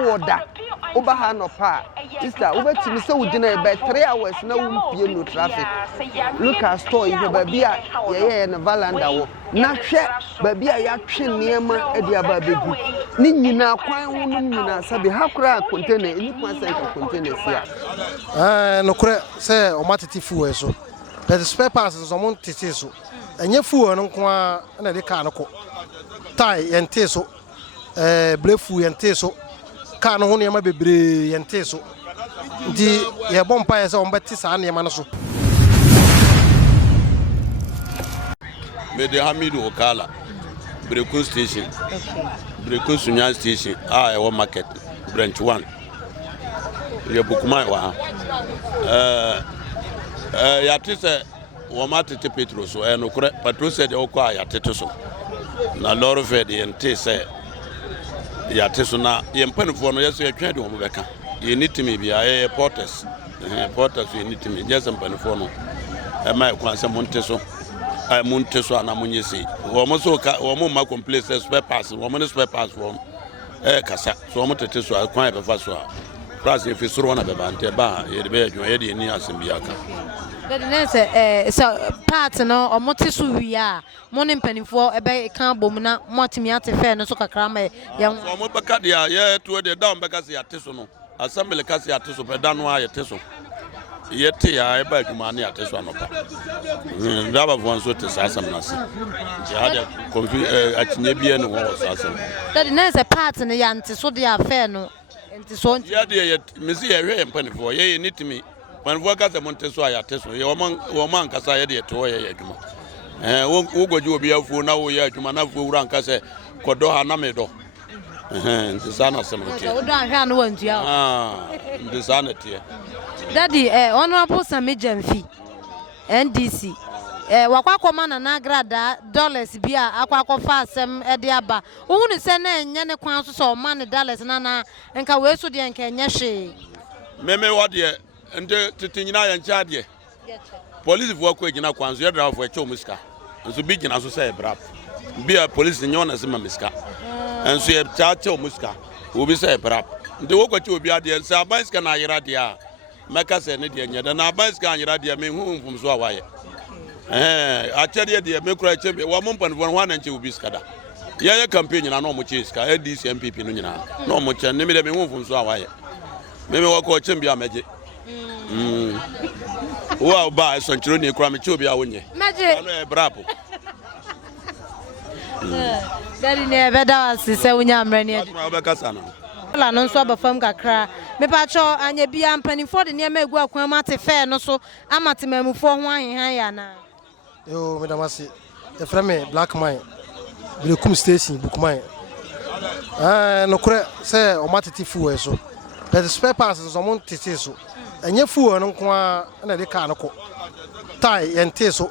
woda oba ha no pa sister obetimi se wugina be 3 hours na wumpie no traffic look at store ihe ba bia ye na valanda wo na hwe ba bia ya twe niema e dia ba begu ni nyina kwan wonum nyina sabe hakura container ni kwan sai container sia no kure se o matiti fuwe so but spare parts so mon titi so enye fuwe no kwa na de ka no ko tai yente so blefu yente so ka no ho niema bebre yente so di ye bompa ye se on beti sa niema no so me de Hamidu Okala Brekun station Brekun Sunya station ewo market branch 1 ye Bukumai wa ya tise wo matete petro so no kure patro said o kwa ya tete so na loro fed yente se ya tete so na ye mpanifo no yeso ye twa de wo beka ye nitimi bia ye porters ye nitimi je mpanifo no ma kwa se monte so munte so ana munyesi wo mo so ka wo mo ma complete spare parts wo mo ne spare parts wo kasa so mo tete so kwan be fa so price e fi soro na be ba nte ba ye de be adwo ye de ni asem aka Daddy nese so part no o mo te so wi a mo ne mpanifo e be kan bom na mo atimi ate fe no so kakra ma ye so mo be ka dia ye to de down be ka se ate so no assembly ka se ate so be da no a ye te so yete ya eba adwuma na ate so anopa ndaba von so te sasam na se ya da atinye bia no wo sasam Daddy nese part no ya nte so de afa no nte so ya de mezi ye hwe mpanifo ye nitimi mpanifo ka se monte so ya te so ye wo man kasa ye de to ye adwuma wo goju obi afu na wo ye adwuma na fu wura nka se kodo ha na medo nte sana sem ke wo do ahwa no wantua nte sana tie Daddy honorable Sami Jamfi NDC wakwakoma na nagrada dollars bia akwakofa asem de aba wo se na enye ne kwan so so man dollars na nka we so de nka enye hwe meme wode nde titinyina ya ncha de police vo akwa gina kwan so yedra vo echo muska nso bi gina so say brap bia police nyo na se ma miska nso ye chacha muska obi say brap nde wo kwachi obi ade nsa abanska na yera de a meka se ne de nyeda na abanska anyera de me hu mfum so awaye achede de me kura chembe wa mo mpan von wana nche obi skada ye campaign na no mo che ska ADC MPP no nyina no mo che ne me de me hu mfum so awaye me wa ko chembe ameje wa ba so nchiro ni kura me che obi a wonye meje no e brapo Daddy ne beda asise wonya amre ne ma obekasa na la no nso abafam kakra me pa cho anya bia mpanifo de ne ma egu akwan mate fe no so amatemamufo ho ahehan ya na yo medamasi e frame black mine Brekum station Bukumai no kure se o matiti fuwe so but spare parts so mon tete so enye fuwe no kwa na de ka no ko tai yente so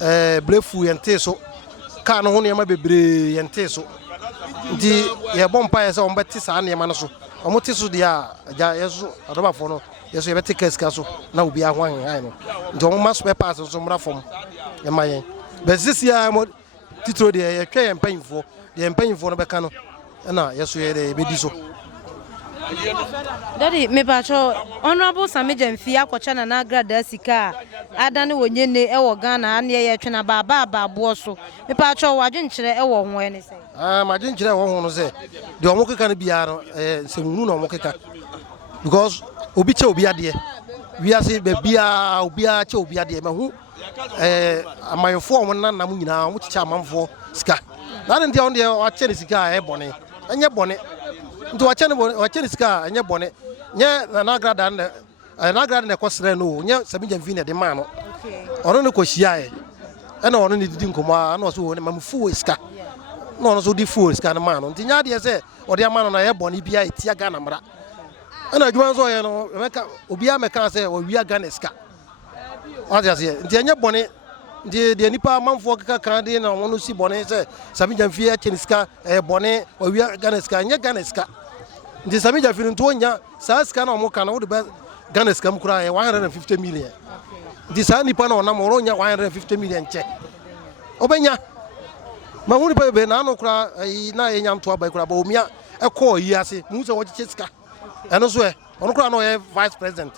blefu yente so ka no ho ne ma bebre yente so di ye bompa ye se on beti sa ne ma no so o moti so dia ja yeso adoba fo no yeso ye beti keska so na obi ahwan han no di o ma spare parts so mra fom e ma yen but this year mo titro de ye twa ye mpanyimfo no beka no na yeso ye de be di so Daddy me pa cho honorable Sami Jamfi akocha na nagrada sika adane wonyene e wo Ghana ane ye twena baba abo so me pa cho wadwenkyere e wo ho ene se ma dwenkyere wo ho no se de o mo keka no bia no se hunu no mo keka because obi che obi ade wi ase be bia obi a che obi ade me hu amayefo mo na nam nyina mo chicha amamfo sika na de on de o che sika e bone enye bone nti wachene sika enye bone nye na nagrada ne kwasre no nye Sami Jamfi ne de ma no ono ne kohia e na ono ne didi nkoma na so ne mamfu sika na ono so di fu sika na ma no nti nya de se ode ama no na ye bone bia etia Ghana mra na adwuma so ye no meka obi a meka se o wia Ghana sika aja se nti enye bone de nipa manfo kaka de na ono si bone se Sami Jamfi a cheniska bone o wia Ghana sika nye Ghana sika nti Sami Jamfi nto nya sa sika na omo kana wo de Ghana sika mkura 150 million nti sa nipa na ona mo nya 150 million che obenya ma hu nipa be na no kura na enya nto aba kura ba omia call Yasi, Musa Wachiska, and also on Crown vice president.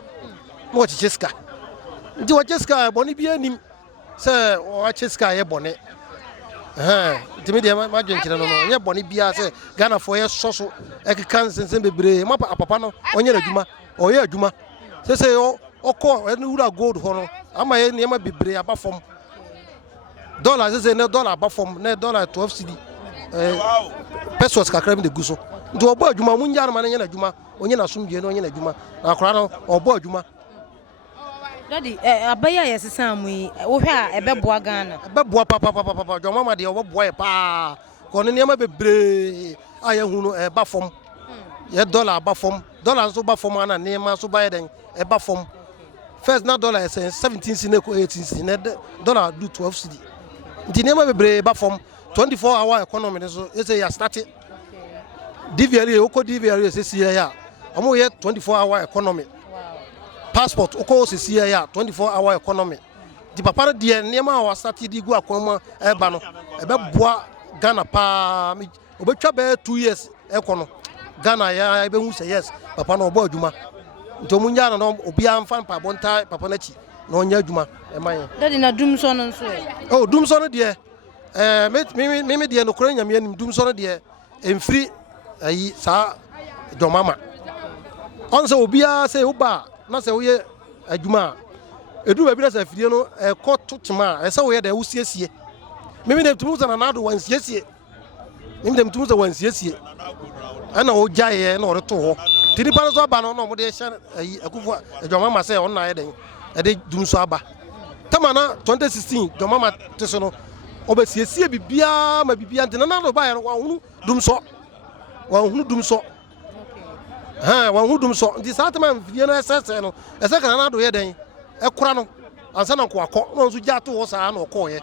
Wachiska. Do Wachiska, Bonibia, sir, Wachiska, bonnet. To me, imagine, yeah, Bonibia, say, Ghana for your social, Ekans and Sembe, Mapa, Papano, on your Juma, or your Juma. Say, oh, call, and you are gold honor. I might never be brave above from dollars, is a $1 above from $12 cedi. Pesos kakra me de guso nti obo adwuma munya no manya na adwuma onye na somdie no onye na adwuma na akora no obo adwuma daddy abaya yesesa mu yi wo hwe a ebeboa Ghana ebeboa papa dwoma ma de oboboa e pa ko ne niam bebre aya hu no eba fom ye dollar ba fom dollar so ba fom ana niam so ba ye den eba fom first na dollar is 17 cedi ko 18 cedi dollar do 12 cedi nti niam bebre ba fom 24-hour economy so you say you started DVR oko DVR say see here omo here 24-hour economy passport oko say see here 24-hour economy di papa de niam a started di gu akoma e ba no e be boa Ghana pa obetwa be 2 years ekono Ghana ya be hu say yes papa no obo adwuma nto munya no obi amfa pa bonta papa na chi na onya adwuma e man daddy na dum so no so oh dum so no de me de no kora nyame anim dum so no de emfiri ayi sa domama on se obia se uba na se woye adwuma edu ba bi na se afidie no ko totema e se woye da wusiesie me de tumu sana na do wansiesie me de tumu za wansiesie ana o jaye na o reto ho tini pa so aba no mo de hye ayi akufo domama se on na ye den e de dum so aba tamana 2016 domama teso no obesiesie bibia ma bibia ntena na do ba ye wa hunu dum so wa hunu so ndi satama mfie no esese no ese kana na do ye den e kora no ansa na ko akọ no nso gya to ho saa na okọ ye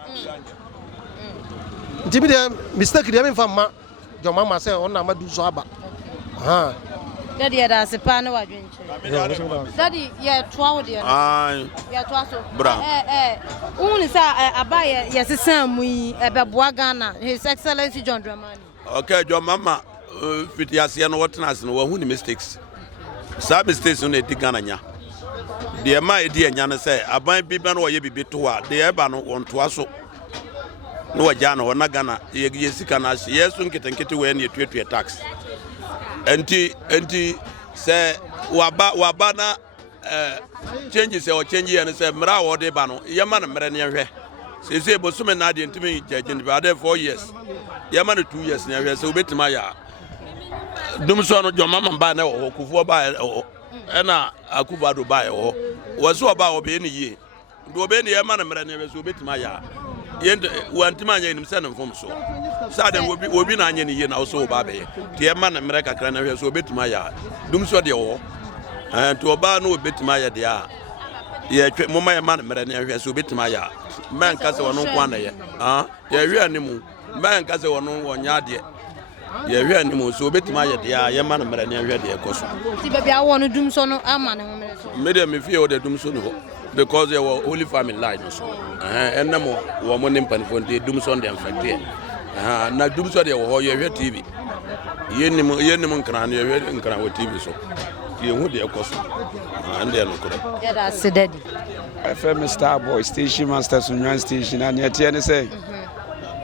ndi mi de mistake de me mfa domama se on na ma dum so aba daddy da se pa na wadwenche daddy ye toa wo de ye toa so bra uni sa abaya ye sesa mu yi ebeboa Ghana His Excellency John Dramani okay John mama fit yase no wotness no hu ni mistakes sa mistakes no edi Ghana nya de ma edi anya no say aban bi be no ye bibi to a de eba no won toa so no waja no na Ghana ye sika na hye yesu nketenkete we na etuetue tax enti say waba na changes or change and say mra wo de ba no ye ma na mre ne hwe say bosume na de ntimi judge ba de 4 years ye ma na 2 years ne hwe say obetima ya dum so no joma mamba na wo kufuo ba e na akuba do ba e wo so ba wo be ne yie do be ne ye ma na mre ne hwe say obetima ya yende wantima anya nim se ne mfom so sa de obi na anya ne yie na so ba be ye de ye ma na mre kakra na hwe so obetima ya dum so de wo to ba no obetima ya de a ye twe mo ma ye ma na mre ne hwe so obetima ya man ka se wono kwa na ye ye hwe animu man ka se wono wonya de ye hwe animu so obetima ya de a ye ma na mre ne hwe de ye koso ti be bia wo no dum so no ama ne ho mre so me de me fie o de dum so no because they were holy family line so enamo wo mo nim panfo de dum so de infected na dum so de wo ye hwe TV yenim nkran ye hwe nkran wo TV so ye hu de ekoso and they no kro yeah that's daddy FM Starboy station master Sunwan station and yet any say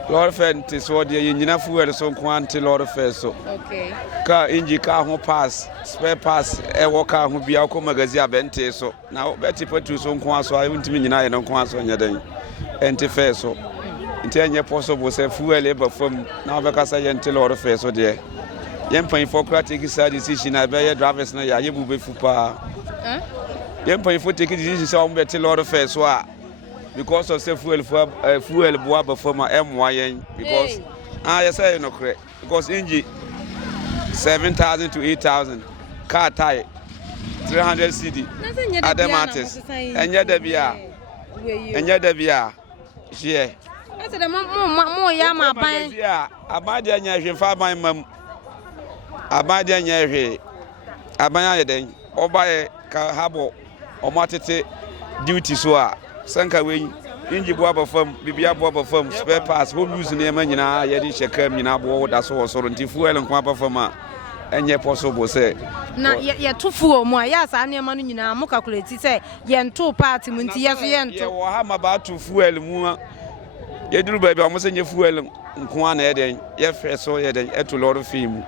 Lord Fent is what ye nyina fuel so kwanti Lord Fair so okay ka inji ka ho pass spare pass e wo ka ho bia ko magazine abente so na beti patu so nkwa so ayi ntimi nyina ye no nkwa so nyadan enti fair so enti enye possible say fuel e ba fam na obekasa ye enti Lord Fair so de ye mpan for take side decision na be ye drivers na ye bube fu pa ye mpan for take decision say o beti Lord Fair so a because of say fuel boa ba fam emwa yen because yes I no correct because inji 7,000 to 8,000 car tire 300 cedi other matters enya da bia share ase de mo ya ma ban abade anya hwe fa ban mam abade anya hwe aban ayeden obaye ka habo omatete duty so a sanka we inji boa ba fam bibia boa ba fam spare parts home use ne ma nyina ye di shekam nyina bo da so so nti fuel nkwa ba fam a enye possible say na ye to fuo mu a ya sa na ma no nyina mo calculate say ye nto party mu nti ye so ye nto ye wo ha ma ba to fuel mu ye duru ba bi o mo se nye fuel nko na ye den ye fe so ye den eto lord film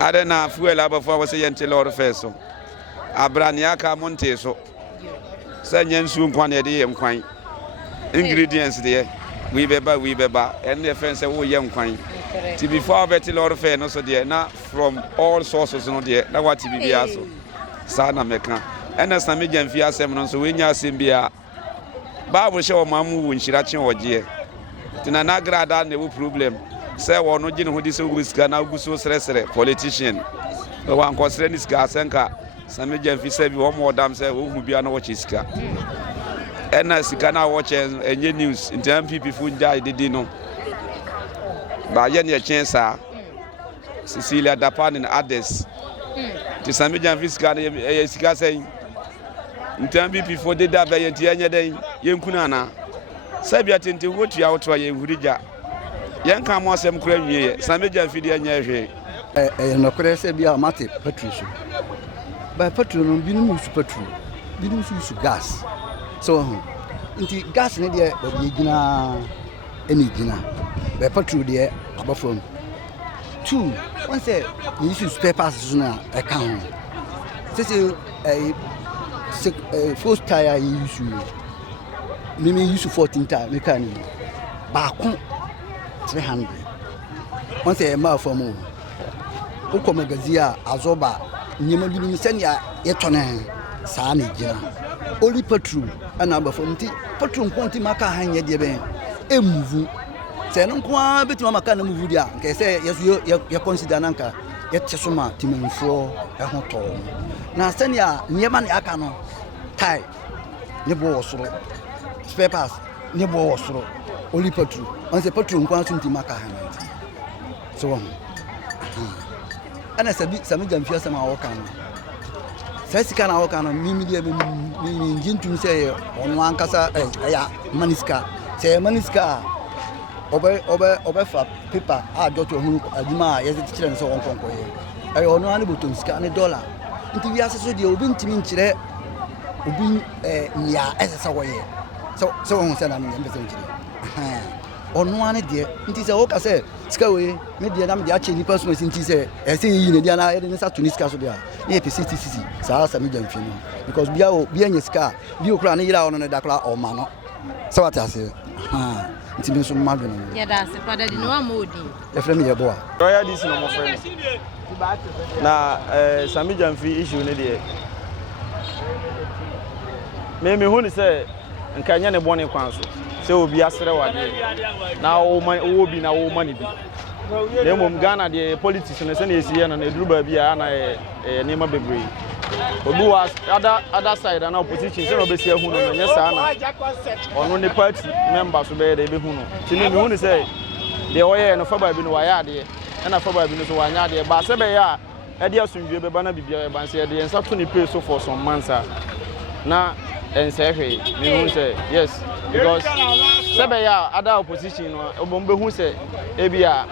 ade na fuel abafo wo se ye nte lord fe so abrane aka mo nte so se nye nsu nko na ye de ye nkwan ingredients de we beba and the friends say wo ye nkwan ti before beti lord fe no so de na from all sources no de na what bi aso sa na meka ena sa me jamfi asem no so we nya asem bia bible show mamu wo nshira chen oje ti na nagrada na wo problem say wo no gine ho di se wo sika na guso sresre politician wo an kosre ni sika asenka sa me jamfi se bi wo mo dam se wo hu bia na wo sika ena sika na wo chen enye news nti MPP fu nja didi no ba ye ne chance Cecilia Dapan and others ti sami jan fisika na sika sei ntambi before de da ba ye ti anya den ye nkuna na sabia tente wotu ya wotu ye hurija ye nka mo asem kura nwie sami jan fidi anya hwe no kura se bia mate petrol so ba petrol no bi no su petrol bi no su gas so nti gas ne de ba bi gina eni gina ba petrol de abafom 2 one say you use spare parts na account say first tire you use me use 14 tire mechanic ba ko 300 one say ma from o ko magazine azoba nyema bi ni senia ye tone saa na gina only petrol ana abafom nti petrol nkonti maka hanye de ben emuvu se no kwa betima maka na muvu dia nke se yesu ye consider nanka ye tesoma timanfo ho to na senia niema na aka no tai ne bo wosoro spare parts ne bo wosoro only petrol on se petrol kwa tunti maka hanye so ana sabi sami jamfia sama woka no sasika na woka no mimi dia be mimi njintu se ono ankasa ya maniska se maniska obe fa paper a dot ohunu aduma ye se kire nso wonkonko ye ono ani boton ska ne dollar nti wi aseso dia obi ntimi nkire obi nya esesa woye so won se na me mbese nkire ono ani de nti se woka se ska we me de na me de ache ni person nti se ese yi ne dia na ye ne sa tuniska so dia ne PCTC sa sa me jamfi no because bia nya ska bi okura ne yira ono ne dakla o ma no so what I say nti bi so madwe no ya da se pada di no amodi e frame ye boa royal dis no mo frame na sami jamfi issue ne de me hu ni se nka nya ne bone kwan so se obi asere wade na wo bi na wo mani bi na mom Ghana de politics ne se na esiye na eduru ba bi a na nema bebre obi was other side na opposition se no be se hu no nya sa na ono ne party member so be de be hu no ti me hu ni se de oye no fa ba bi no wa ya de na fa ba bi no so wa nya de ba se be ya e de asundwe be ba na bibia e ba se de ensa to ni pay so for some months na ense hwe me hu se yes because sebe ya other opposition no obombe hu se ebia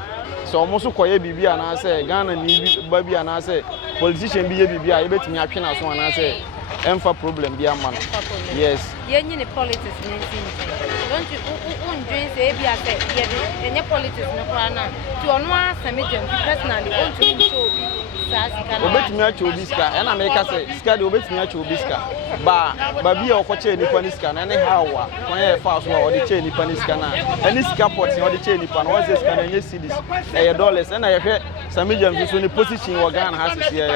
so omoso koye bibia na se Ghana ni ba bia na se politician bi ye bibia ye betimi atwe na so na se emfa problem bia ma no yes yenyi ni politics ni nti don't you unjoin say ebia se ye enye politics no kwa na ti ono asame jam personally on to show bi sa sika na obetimi ache obi sika na me ka se sika de obetimi ache obi sika ba bia okoche nipa ni sika na ne hawa kwa ye fa so o de che nipa ni sika na ani sika pot o de che nipa na o ze sika na nye cedis e dollars na ye hwe same jam so ni position wo Ghana ha sisi ya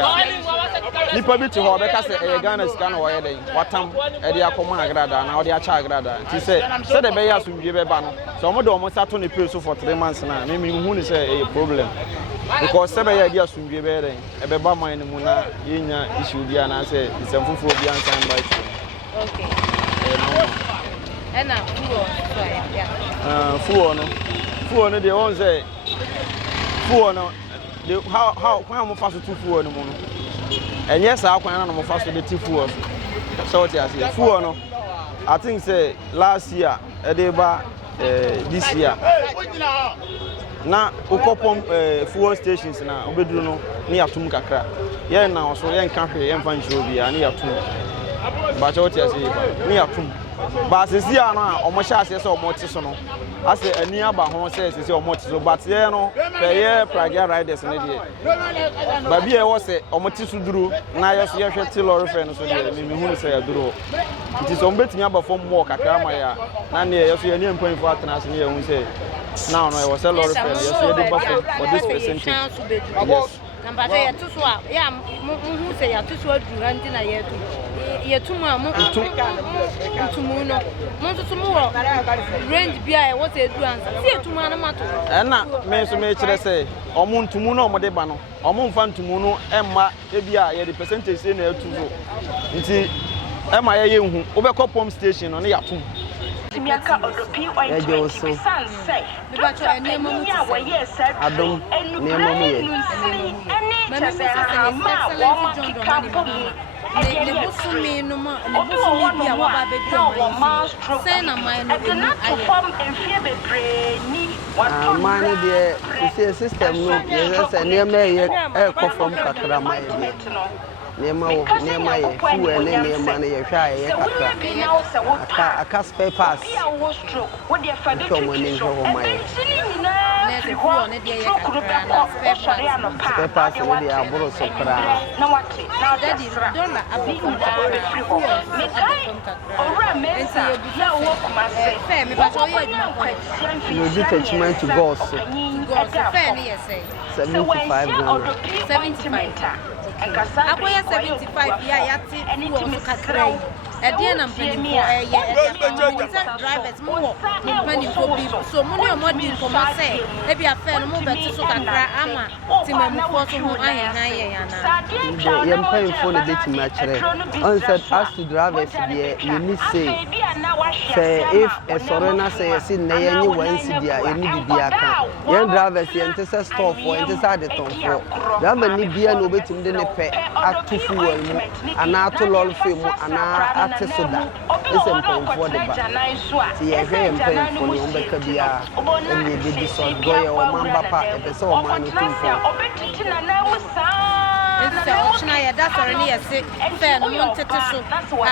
nipa bi ti ho be ka se e Ghana sika na wo ye den watam e de akoma agrada na o de acha agrada ti se de be ya sumdwe be ba no so mo de o mo sato ni pay so for 3 months na me hu ni se e problem because sebe ya dia sumdwe be den e be ba man ni mu na yenya issue bia na se isemfufo bia nsan ba ti okay ena fuo so ya fuo no de won say fuo no de how kwan mo faso tu fuo no mu no enye sa kwan na mo faso de ti fuo so what you say fuo no I think say last year e dey ba this year na ukopom fuel stations na obeduru no ne yatum kakra ye na oso ye nka hwe ye mfa nshiro bia ne yatum ba cha wote ase ne yatum ba sesi a no a omo sha ase se omo te so no ase ani aba ho se sesi omo te so but ye no pe ye pragia riders ne de ba bia wo se omo te so duru na ye so ye hwe ti lorry fe no so de me hu se ya duru nti so mbetimi aba fom mo kakra ma ya na ne ye so ye ne mpanfo atena ase ne ye hu se now no was a lorry fe ye so ye de buffer for this percentage yes number say to so ya mu say ya to so aduru anti na ye to yetum a mu ntumu no mu ntutu mu wo range bia e what edu ansa si yetum na mato na me so me kire say omu ntumu no omode ba no omu mfa ntumu no emma e bia ye the percentage say na etu so nti emma ye hu obekọ pump station no ne yatum Timiaka odopi ointment say bibacho enemo mu adom nemo mu ye ne busumi no ma ne busumi bia wa ba bedu ma say na mai no be aye mane de isi system no ye say nemo ye e ko from kakra mai de nema ye fuwe ne nema ne ye hwa ye kakra aka spare parts to mo ne ho mai ne fuwe ne de ye kakra na spare parts ne de aburo so kra na wati na daddy dollar abuku me kai ora mensa ya wo kuma se fe me ba so ye aduma ko you do attachment to goals fe ne ye say 75 75 akoya 75 ya yati fuwe kakra Edia na mpani drivers mo mpani ko bi so mo ne omodi nkomo se e bia fe no mo beti so kakra ama timamu ko so ho ahenha ye yana ye mpani fo ne beti ma kire on said as to drivers there you need say if a sorena say yes na ye nyi wansi dia ye ni bibia kan ye drivers ye ntese stop for ntese ade ton for driver ni bia no betim de ne pe atufu wa mu ana atolol fe mu ana soda ese mpanyimfo de ba ti ye hwe mpanyimfo ni ombeka bia eni de bi so goye o mamba pa epese o man no tumfo ese ochina ya da sore ni yese fe no mo tete so mo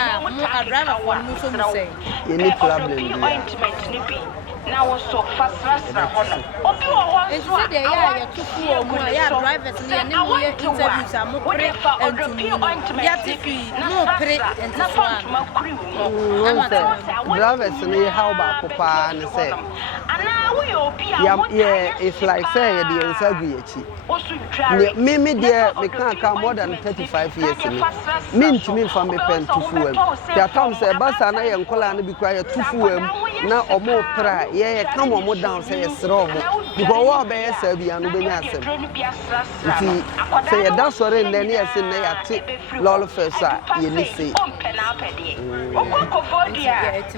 adrama for mo so mo say any problem dia na wo so fasrasra hono obi wo ho so de ya tufu o mu ya drivers ni ne mo ye interviews a mo pre entu ya tifi no pre entu so drivers ni how ba ko pa ni say ana wo ye obi yeah it's like say ye de nsa gu yachi me de me kan more than 35 years ni me ntimi fa me pen tufu am ti atam say basa na ye nkola na bi kwa ye tufu am na omo pra ye come on down say yes wrong because what be yes be anu be nya asem nti say ya da sore nne ne yes na ya ti lol fesa ye ni say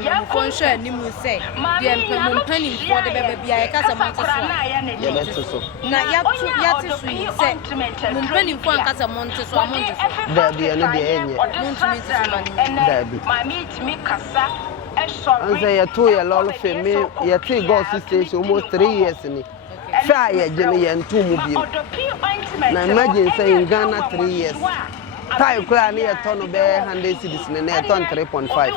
ya fonsho animu say de mpemu pani for de bebe bia ye kasa monte so ye beto so na ya ti so say mpani for kasa monte so amonte so da bia ne de enye ntumi ti so da bi ma meet me kasa and say ya to ya lol fe me ya ti go station almost 3 years ni fa ya jene ya ntumu bi na imagine say in Ghana 3 years tai kula ne ya tono be 100 cedis ne na ton 3.5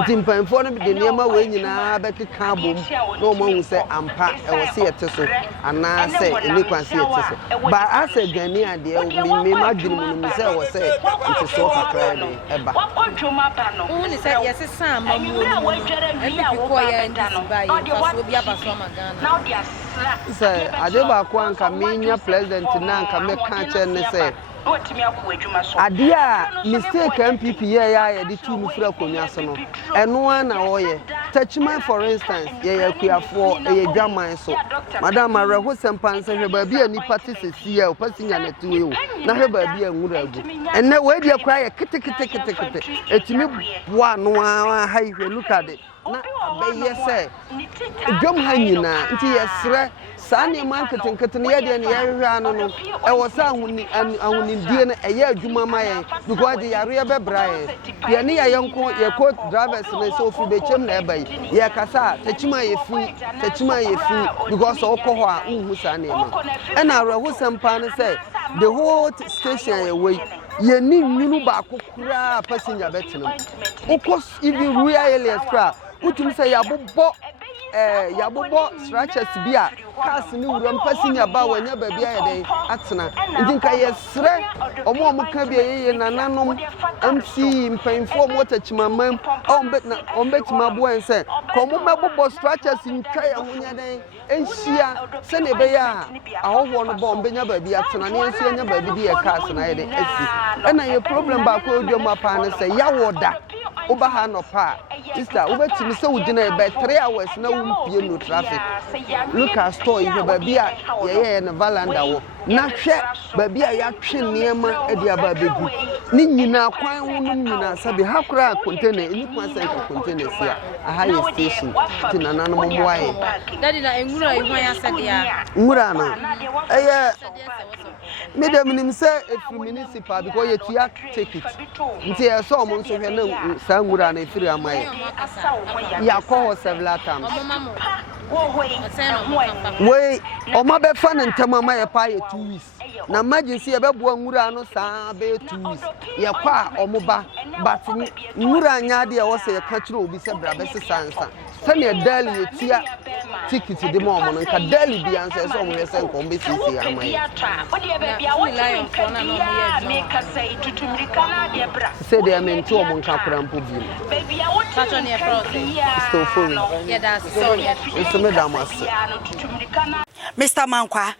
nti mpamfo no de niema we nyina be keka bom no mo hu se ampa e wo se yete so ana se eni kwan se yete so ba ase gani ade me madwini mu no se wo se nti so kakra de eba hu ni se yese san mamu e bi ko ya ndi ba ye faso bi abaso magana se ade ba ko anka menya president na anka me ka che ne se adia mistake MPP ya di tu mu fura konwa so no eno na wo ye touchman for instance ye kuafo ye dwaman so madam areho sempan se hwe ba bia ni party sesi ya opasinya na tuwe o na hwe ba bia nwura agu enne we dia kwa ye kete etimi boa no ha hwe look at it na be ye se dwom ha nyina nti ye sre saa nneɛma nketenkete no yɛdeɛ ne yɛhwehwɛ ano no ɛwɔ sɛ ahonidie no ɛyɛ adwuma ma yɛn because de yareɛ bɛbra yɛn yɛne yɛyɛnko yɛkɔ drivers no sɛ ofiri bɛkyɛm na ɛba yi yɛkasa a takyima yɛfiri because ɔwokɔ hɔ a wonhu saa nneɛma ɛna awerɛhosɛm paa no sɛ the whole station a yɛwɔ yi yɛni nwunu baako koraa passenger bɛtena mu wokɔ even rural areas koraa wotum sɛ yɛabobɔ structures bi a cars ne wuram passenger ba wɔnyɛ baabi a yɛde atena nti nka yɛsrɛ ɔmo ka bi yɛyɛ nananom MC mpanyinfoɔ mo takyimamam ɔmbɛtumi aboa yɛn sɛ ka ɔmo mɛbobɔ structures ntwa yɛn ho nyɛ dɛn ɛnhyia sɛnea ɛbɛyɛ a ahɔhoɔ no bɔ ɔmbɛnya baabi atena ne yɛnso yɛnya baabi de yɛ cars na yɛde asi ɛna yɛ problem baako a ɔdwa mu apaa no sɛ yɛawɔ da woba ha nɔpa a sister wobɛtumi sɛ wogyina yɛ 3 hours na wompie no traffic look at store yi hwɛ baabi a yɛyɛ no valanda wɔ na hwɛ baabi a yɛatwe nneɛma de aba abɛgu ne nyinaa kwan ho nom nyinaa sabi ha koraa container ɛni kwan sɛ nka container si a aha yɛ station nti nananom mmoa yɛ Daddy na nwura yi hwan asɛdeɛ nwura no ɛyɛ mede menim sɛ ɛfiri municipal because yɛtua ticket nti ɛsɛ ɔmo nso hwɛ na saa nwura no ɛfiri ama yɛ yɛakɔ hɔ several times wei ɔma bɛfa ne ntɛm ama yɛ paa yɛ 2 weeks na emergency yɛbɛboa nwura no saa bɛyɛ 2 weeks yɛkɔ a ɔmo ba but nwura nyɛ adeɛ ɛwɔ sɛ yɛka kyerɛ obi sɛ bra bɛsesa nsa sɛnea daily yɛtua ticket de ma ɔmo no nka daily bia nso ɛsɛ ɔmo yɛ sɛ nka ɔmo bɛsiesie ama yɛ sɛ deɛ mente ɔmo nka kora mpo bi Mr. Mankwa,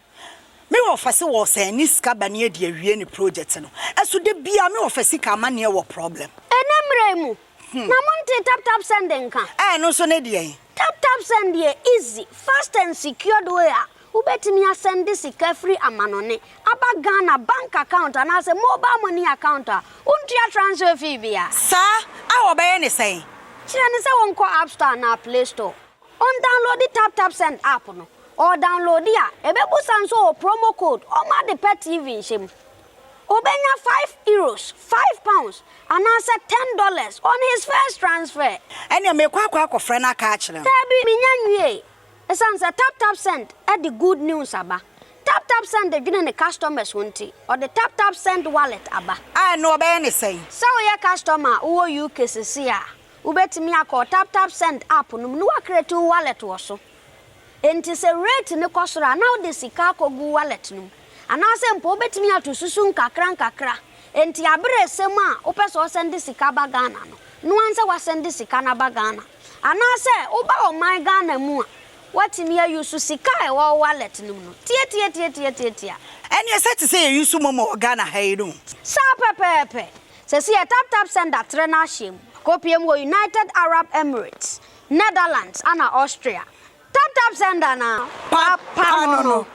me offer was a niska bani di awie ni project no. Esu de bia me offer sika amane wo problem. Enemre mu. Na monte tap sending kan. No so ne de. Tap send dey easy, fast and secured way. Ubetimi asend sika free amanone. Aba Ghana bank account and as a mobile money account. Untia transfer fee bia. Sa, a obey ne say. Chire say won call App Store na Play Store. On download the tap send app no. Or download ya ebebu sanso promo code or ma the pet TV shim obenya €5 £5 and answer $10 on his first transfer enya me kwa friend aka a kire tabi minya nwie esanse tap send at the good news aba tap send the gina the customers wonti or the tap send wallet aba no obey ne say so we customer wo UK sisi a ubetimi akọ tap send app no no create wallet wo so enti se rate ne kosora now the sika kogu wallet no anase mpo betimi atosusu nkakra enti abere sem a opeso send sika ba Ghana no anse wa send sika na ba Ghana anase oba o my Ghana mu a watimi ayusu sika e wo wallet no tie eni set say yusu momo Ghana hayiru sa pepepe se si tap send atre na hiem kopiem wo United Arab Emirates Netherlands and Austria tap send na papa no